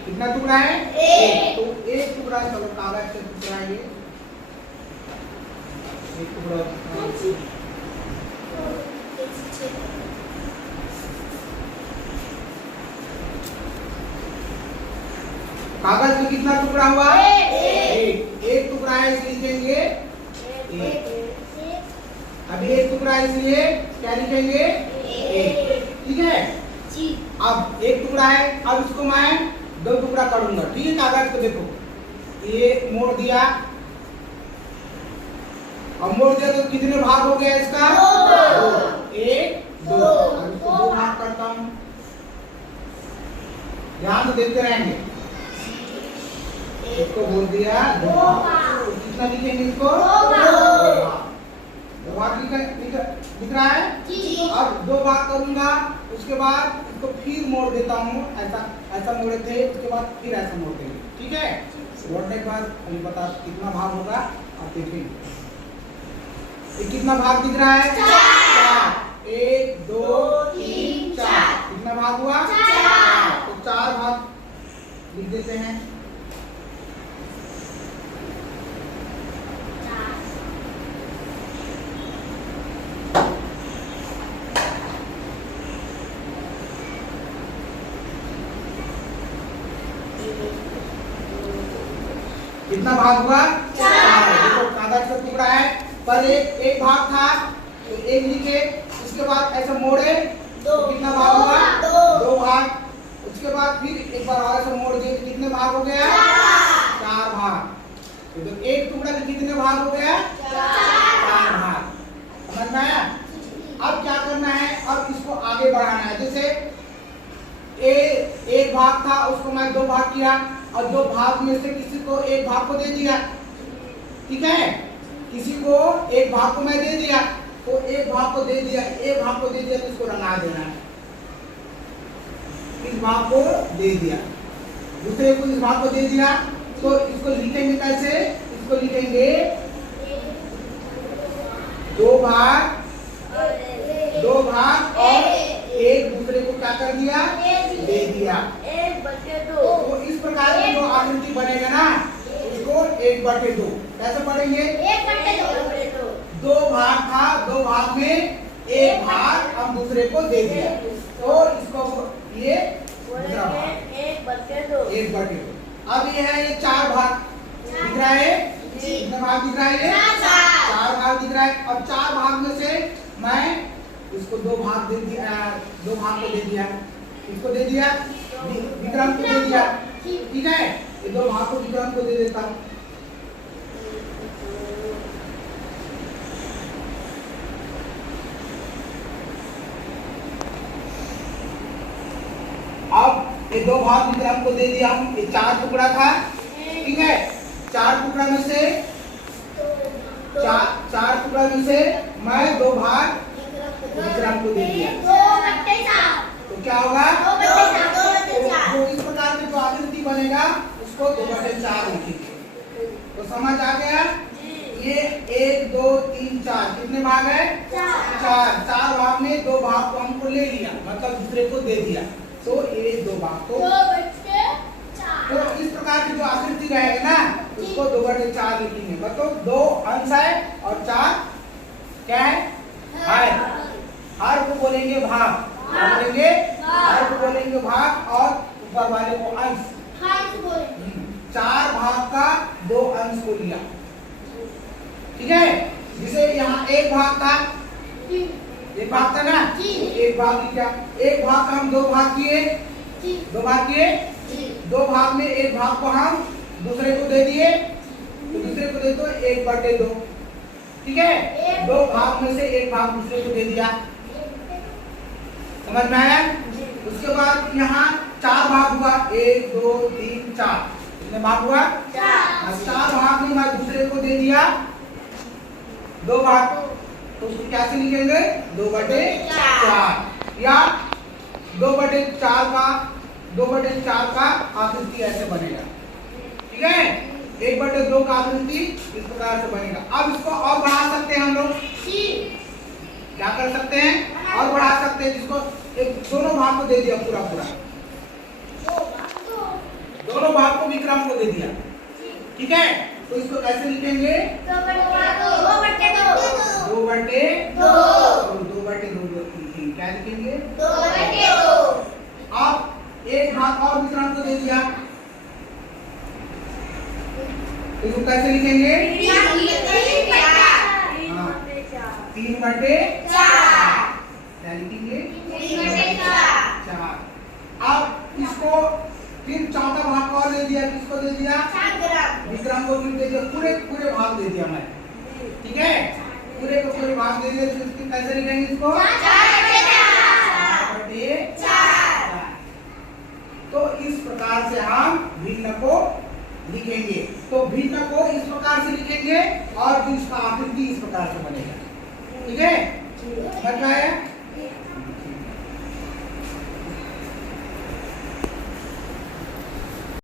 कितना टुकड़ा है? एक। तो एक टुकड़ा, चलो कागज से टुकड़ा है ये एक टुकड़ा। कागज में कितना टुकड़ा हुआ? एक। एक टुकड़ा है इसलिए लिखेंगे एक। अभी एक टुकड़ा है इसलिए क्या लिखेंगे? एक। ठीक है। अब एक टुकड़ा है, अब इसको मैं दो टुकड़ा करूंगा। ठीक है, कागज को देखो, ये मोड़ दिया, अब मोड़ दिया तो कितने भाग हो गया इसका? दो। एक दो। अब इसको दो भाग करता हूं, ध्यान से देखते रहेंगे। इसको बोल दिया दो भाग, तो कितना लिखेंगे इसको? दो भाग दिख रहा है। अब दो भाग करूंगा, उसके बाद इसको फिर मोड़ देता हूँ, ऐसा मोड़े थे, उसके बाद फिर ऐसा मोड़ देंगे। ठीक है, मोड़ने के बाद अभी बता कितना भाग होगा आप देखेंगे। ये कितना भाग दिख रहा है? चार। एक दो तीन चार, कितना भाग हुआ? चार। तो चार भाग लिख देते हैं। कितना भाग हुआ? चार। देखो कागज का टुकड़ा है, पर एक भाग था तो एक लिखे, उसके बाद ऐसे मोड़े तो कितना भाग हुआ? दो भाग। उसके बाद फिर एक बार और ऐसे मोड़ दिए तो कितने भाग हो गया? चार भाग। तो एक टुकड़ा के कितने भाग हो गया? चार भाग। समझ में आया? अब क्या करना है? अब इसको आगे बढ़ाना है। जैसे एक भाग था, उसको मैं दो भाग किया और दो भाग में से किसी को एक भाग को दे दिया। ठीक है, किसी को एक भाग को मैं दे दिया, तो एक भाग को दे दिया, एक भाग को दे दिया तो इसको रंगा देना है। इस भाग को दे दिया, दूसरे को इस भाग को दे दिया, तो इसको लिखेंगे कैसे? इसको लिखेंगे दो भाग और एक दूसरे को क्या कर दिया? दे दिया। तो इस प्रकार की जो आकृति बनेगा ना, उसको 1/2 कैसे पढ़ेंगे? 1/2। दो भाग था, दो भाग में एक भाग हम दूसरे को दे दिया, तो इसको ये 1/2। अब ये है, ये चार भाग दिख रहा है। कितना भाग दिख रहा है? ये चार भाग दिख रहा है। अब चार भाग में से मैं इसको दो भाग दे दिया, दो भाग को दे दिया, इसको दे दिया, विक्रम को दे दिया। ठीक है, ये दो भाग को विक्रम को दे देता हूँ। अब ये दो भाग विक्रम को दे दिया हूँ। ये चार टुकड़ा था। ठीक है, चार टुकड़ा में से चार टुकड़ा में से मैं दो भाग विक्रम को दे दिया, तो क्या होगा? तो इस प्रकार की जो आकृति बनेगा उसको 2/4 लिखेंगे। तो समझ आ गया? ये 1 2 3 4 कितने भाग है? चार। चार भाग में दो भाग को हमको ले लिया, मतलब दूसरे को दे दिया, तो ये दो भाग को। तो इस प्रकार की जो आकृति रहेगी ना, उसको 2/4 लिखेंगे। मतलब दो अंश है और चार क्या है? हर को बोलेंगे भाग, क्या बोलेंगे? हर को बोलेंगे भाग, और ऊपर वाले को अंश। चार भाग का दो अंश को लिया। ठीक है, जिसे यहाँ एक भाग था, एक भाग था ना, एक भाग लिखा। एक भाग का हम दो भाग किए, दो भाग में एक भाग को हम दूसरे को दे दिए, तो दूसरे को दे दो 1/2। ठीक है, दो भाग में से एक भाग दूसरे को दे दिया। समझ में आया? उसके बाद यहाँ चार भाग हुआ, 1 2 3 4। कितने भाग हुआ? चार भाग में मैं दूसरे को दे दिया दो भाग, तो उसको कैसे लिखेंगे? 2/4 या 2/4 का आकृति ऐसे बनेगा। ठीक है, 1/2 का आकृति इस प्रकार से बनेगा। अब इसको और बढ़ा सकते हैं हम लोग। क्या कर सकते हैं? और बढ़ा सकते हैं, जिसको एक दोनों भाग को दे दिया पूरा। विक्रम को दे दिया, ठीक है। तो इसको कैसे लिखेंगे? 2/2 क्या लिखेंगे? 2/2। अब एक भाग और विक्रम को दे दिया, इसको कैसे लिखेंगे? 3/4 क्या लिखेंगे? 4। अब इसको फिर चौथा भाग और दे दिया, किसको दे दिया? विक्रम को भी दे दिया, पूरे भाग दे दिया मैं, ठीक है। पूरे भाग दे दिया, तो इसको कैसे लिखेंगे? इसको 4/4। तो इस प्रकार से हम भिन्न को लिखेंगे। तो भिन्न को इस प्रकार से लिखेंगे और इसका आकृति इस प्रकार से बनेगा, ठीक है। समझ में आया?